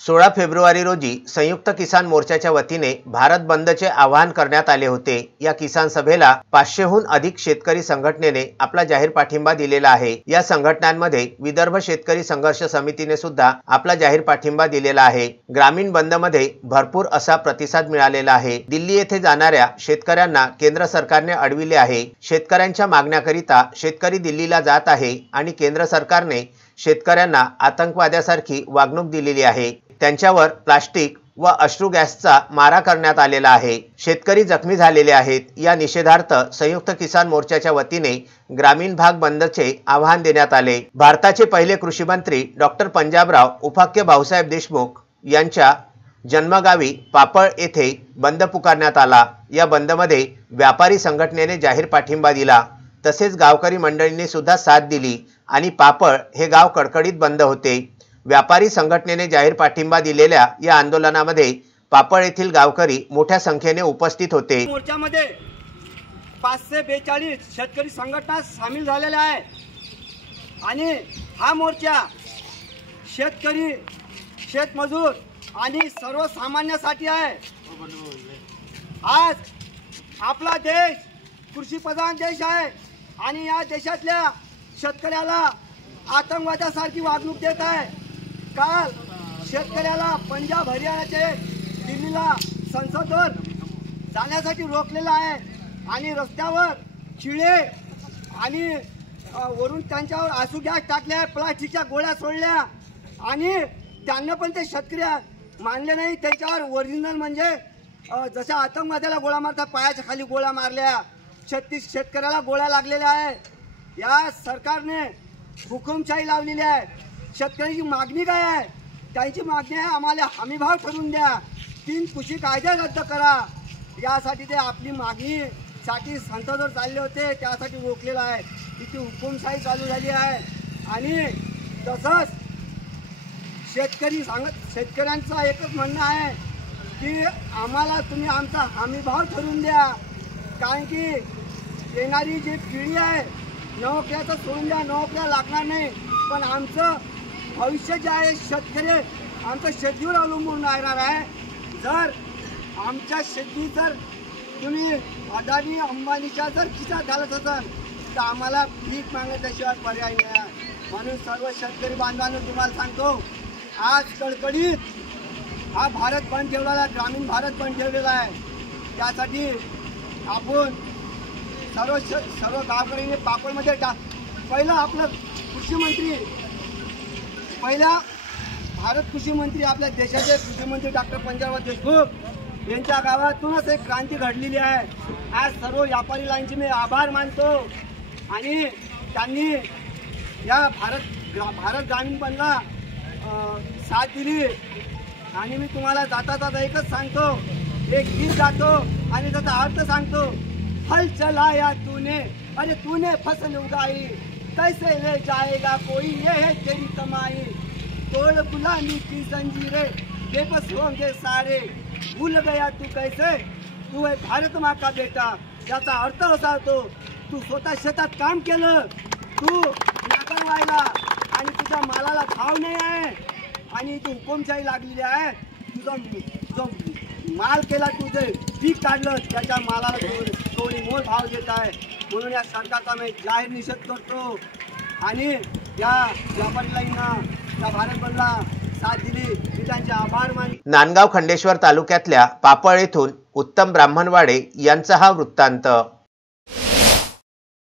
16 February रोजी संयुक्त किसान मोर्चाच्या वतीने भारत बंदचे आवाहन करण्यात आले होते। या किसान सभेला 500हून अधिक शेतकरी संघटनेने आपला जाहीर पाठिंबा दिलेला आहे। या संघटनांमध्ये विदर्भ शेतकरी संघर्ष समितीने सुद्धा आपला जाहीर पाठिंबा दिलेला आहे। ग्रामीण बंदमध्ये भरपूर असा प्रतिसाद मिळालेला आहे। दिल्ली येथे जाणाऱ्या शेतकऱ्यांना केंद्र सरकारने अडविले आहे। शेतकऱ्यांच्या मागण्याकरिता शेतकरी दिल्लीला जात आहे आणि केंद्र सरकारने शेतकऱ्यांना आतंकवाद्यासारखी वागणूक दिलेली आहे। त्यांच्यावर प्लास्टिक व अश्रू गॅसचा मारा करण्यात आलेला आहे। शेतकरी जखमी झालेले आहेत। या निषेधार्थ संयुक्त किसान मोर्चाच्या वतीने ग्रामीण भाग बंदचे आवाहन देण्यात आले। भारताचे पहिले कृषी मंत्री डॉक्टर पंजाबराव उपाख्य भाऊसाहेब देशमुख यांच्या जन्मगावी पापळ येथे बंद पुकारण्यात आला। या बंदमध्ये व्यापारी संघटनेने जाहीर पाठिंबा दिला, तसेच गावकरी मंडळींनी सुद्धा साथ दिली आणि पापळ हे गाव कडकडीत बंद होते। व्यापारी संघटनेने जाहीर पाठिंबा दिलेल्या या आंदोलनामध्ये पापळ येथील गावकरी मोठ्या संख्येने उपस्थित होते। मोर्चामध्ये 542 शेतकरी संघटना सामील झालेल्या आहेत आणि हा मोर्चा शेतकरी, शेतमजूर आणि सर्वसामान्यांसाठी आहे। आज आपला देश कृषी प्रधान देश आहे आणि या देशातल्या शेतकऱ्याला आतंकवादासारखी वागणूक देत आहे। काल शेतकऱ्याला पंजाब हरियाणाचे दिल्लीला संसदवर जाण्यासाठी रोखलेलं आहे आणि रस्त्यावर चिळे आणि वरून त्यांच्यावर आसू गॅस टाकल्या, प्लास्टिकच्या गोळ्या सोडल्या आणि त्यांना पण ते शेतकरी मानले नाही। त्याच्यावर ओरिजिनल म्हणजे जशा आतंकवाद्याला गोळा मारतात पायाच्या खाली गोळ्या मारल्या, 36 शेतकऱ्याला गोळ्या लागलेल्या आहे। या सरकारने हुकुमशाही लावलेली आहे। शेतकऱ्याची मागणी काय आहे? त्यांची मागणी आहे आम्हाला हमीभाव ठरवून द्या, 3 कृषी कायदे रद्द करा। यासाठी ते आपली मागणीसाठी संसदवर चालले होते, त्यासाठी रोखलेलं आहे। तिची हुकुमशाही चालू झाली आहे आणि तसंच शेतकऱ्यांचं एकच म्हणणं आहे की आम्हाला तुम्ही आमचा हमीभाव ठरवून द्या, कारण की येणारी जी पिढी आहे नोकऱ्याचं सोडून द्या, नोकऱ्या लागणार नाही, पण आमचं भविष्य जे आहे शेतकरी आमचं शेतीवर अवलंबून राहणार आहे। जर आमच्या शेती जर तुम्ही अदानी अंबानीच्या जर खिशात घालत असाल तर आम्हाला भीक मागण्याशिवाय पर्याय नाही। म्हणून सर्व शेतकरी बांधवांना तुम्हाला सांगतो, आज कडकडीत हा भारत बंद ठेवलेला, ग्रामीण भारत बंद ठेवलेला आहे। त्यासाठी आपण सर्व गावकऱ्यांनी पापळमध्ये पहिलं आपलं कृषी मंत्री, पहिला भारत कृषी मंत्री आपल्या देशाचे कृषी मंत्री डॉक्टर पंजाबराव देशमुख यांच्या गावातूनच एक क्रांती घडलेली आहे। आज सर्व व्यापारी लाईनचे मी आभार मानतो आणि त्यांनी या भारत ग्रामीण बंदला साथ दिली। आणि मी तुम्हाला जाता एकच सांगतो, एक गीत गातो आणि त्याचा अर्थ सांगतो। हल चलाया तूने, अरे तूने फसल उगाई, कैसे ले जाएगा कोई, ये है तेरी कमाई। तोड़ गुलामी की जंजीरें, बेबस होंगे सारे, भूल गया तू कैसे, तू है भारत माँ का बेटा। याचा अर्थ असा होतो, तू स्वतः शेतात काम केलं, तू नाकर व्हायला आणि तुझ्या मालाला भाव नाही आहे आणि तू हुकुमशाही लागलेली आहे। तुझा माल केला, तुझे पीक काढलं, त्याच्या मालाला कोणी मोल भाव देत आहे। म्हणून या सरकारचा मी जाहीर निषेध करतो आणि या व्यापारीलांना या भारत बंदला साथ दिली, मी त्यांचे आभार मानतो। नांदगाव खंडेश्वर तालुक्यातल्या पापळ येथून उत्तम ब्राह्मणवाडे यांचा हा वृत्तांत।